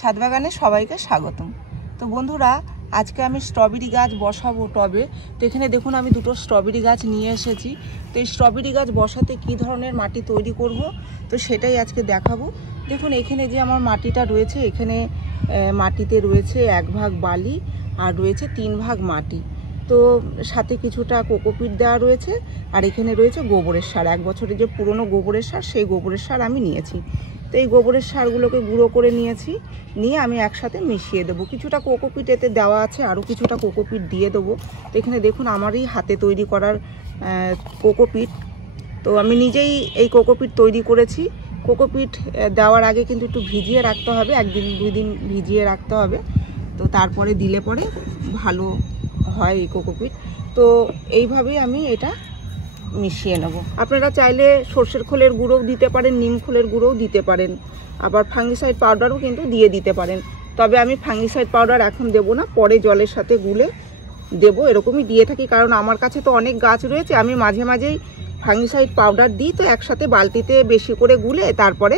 ছাদ বাগানে সবাইকে স্বাগতম। তো বন্ধুরা, আজকে আমি স্ট্রবেরি গাছ বসাবো টবে। তো এখানে দেখুন আমি দুটো স্ট্রবেরি গাছ নিয়ে এসেছি। তো এই স্ট্রবেরি গাছ বসাতে কি ধরনের মাটি তৈরি করব, তো সেটাই আজকে দেখাবো। দেখুন এখানে যে আমার মাটিটা রয়েছে, এখানে মাটিতে রয়েছে 1 ভাগ বালি আর রয়েছে 3 ভাগ মাটি। তো সাথে কিছুটা কোকোপিট দেওয়া রয়েছে, আর এখানে রয়েছে গোবরের সার, 1 বছরের যে পুরনো গোবরের সার, সেই গোবরের সার আমি নিয়েছি। তো এই গোবরের সারগুলোকে গুঁড়ো করে নিয়েছি, নিয়ে আমি একসাথে মিশিয়ে দেবো। কিছুটা কোকোপিট এতে দেওয়া আছে, আরও কিছুটা কোকোপিট দিয়ে দেবো। তো এখানে দেখুন আমারই হাতে তৈরি করার কোকোপিট। তো আমি নিজেই এই কোকোপিট তৈরি করেছি। কোকোপিট দেওয়ার আগে কিন্তু একটু ভিজিয়ে রাখতে হবে, 1 দিন 2 দিন ভিজিয়ে রাখতে হবে। তো তারপরে দিলে পরে ভালো হয় এই কোকোপিট। তো এইভাবেই আমি এটা মিশিয়ে নেব। আপনারা চাইলে সর্ষের খোলের গুঁড়োও দিতে পারেন, নিম খোলের গুঁড়োও দিতে পারেন, আবার ফাঙ্গিসাইড পাউডারও কিন্তু দিয়ে দিতে পারেন। তবে আমি ফাঙ্গিসাইড পাউডার এখন দেবো না, পরে জলের সাথে গুলে দেবো, এরকমই দিয়ে থাকি। কারণ আমার কাছে তো অনেক গাছ রয়েছে, আমি মাঝে মাঝেই ফাঙ্গিসাইড পাউডার দিই। তো একসাথে বালতিতে বেশি করে গুলে তারপরে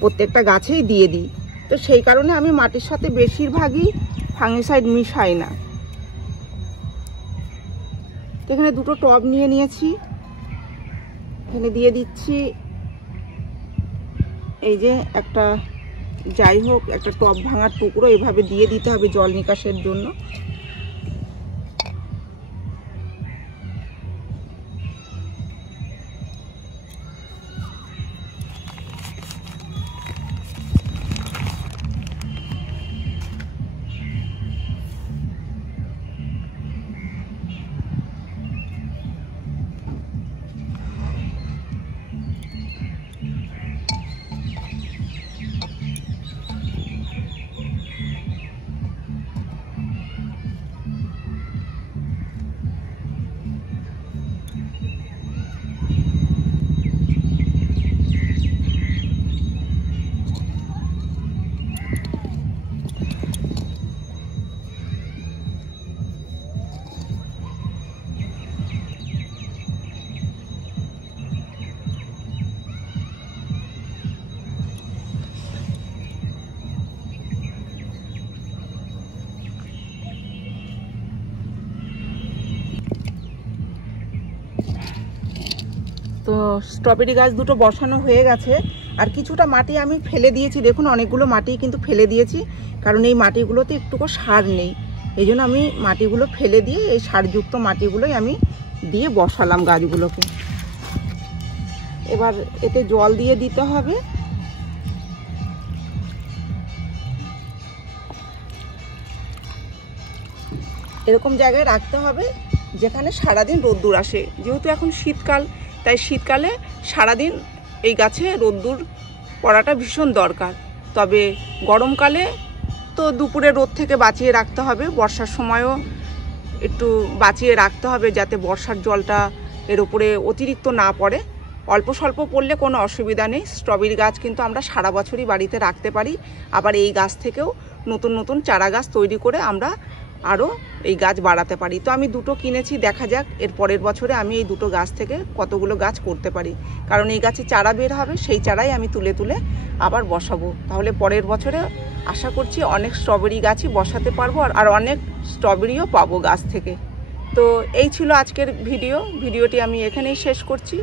প্রত্যেকটা গাছেই দিয়ে দিই। তো সেই কারণে আমি মাটির সাথে বেশিরভাগই ফাঙ্গিসাইড মিশাই না। এখানে দুটো টব নিয়ে নিয়েছি, এখানে দিয়ে দিচ্ছি এই যে একটা, যাই হোক একটা টব ভাঙার টুকরো এভাবে দিয়ে দিতে হবে জল নিকাশের জন্য। তো স্ট্রবেরি গাছ দুটো বসানো হয়ে গেছে, আর কিছুটা মাটি আমি ফেলে দিয়েছি। দেখুন অনেকগুলো মাটি কিন্তু ফেলে দিয়েছি, কারণ এই মাটিগুলোতে একটুকু সার নেই। এই জন্য আমি মাটিগুলো ফেলে দিয়ে এই সারযুক্ত মাটিগুলোই আমি দিয়ে বসালাম গাছগুলোকে। এবার এতে জল দিয়ে দিতে হবে। এরকম জায়গায় রাখতে হবে যেখানে সারাদিন রোদ্দুর আসে। যেহেতু এখন শীতকাল, তাই শীতকালে সারাদিন এই গাছে রোদ্দুর পড়াটা ভীষণ দরকার। তবে গরমকালে তো দুপুরে রোদ থেকে বাঁচিয়ে রাখতে হবে, বর্ষার সময়ও একটু বাঁচিয়ে রাখতে হবে, যাতে বর্ষার জলটা এর উপরে অতিরিক্ত না পড়ে। অল্প স্বল্প পড়লে কোনো অসুবিধা নেই। স্ট্রবেরি গাছ কিন্তু আমরা সারা বছরই বাড়িতে রাখতে পারি। আবার এই গাছ থেকেও নতুন নতুন চারা গাছ তৈরি করে আমরা আরও এই গাছ বাড়াতে পারি। তো আমি দুটো কিনেছি, দেখা যাক এর পরের বছরে আমি এই দুটো গাছ থেকে কতগুলো গাছ করতে পারি। কারণ এই গাছে চারা বের হবে, সেই চারাই আমি তুলে তুলে আবার বসাবো। তাহলে পরের বছরে আশা করছি অনেক স্ট্রবেরি গাছই বসাতে পারবো, আর অনেক স্ট্রবেরিও পাবো গাছ থেকে। তো এই ছিল আজকের ভিডিওটি আমি এখানেই শেষ করছি।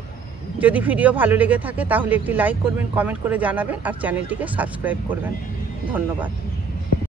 যদি ভিডিও ভালো লেগে থাকে তাহলে একটি লাইক করবেন, কমেন্ট করে জানাবেন, আর চ্যানেলটিকে সাবস্ক্রাইব করবেন। ধন্যবাদ।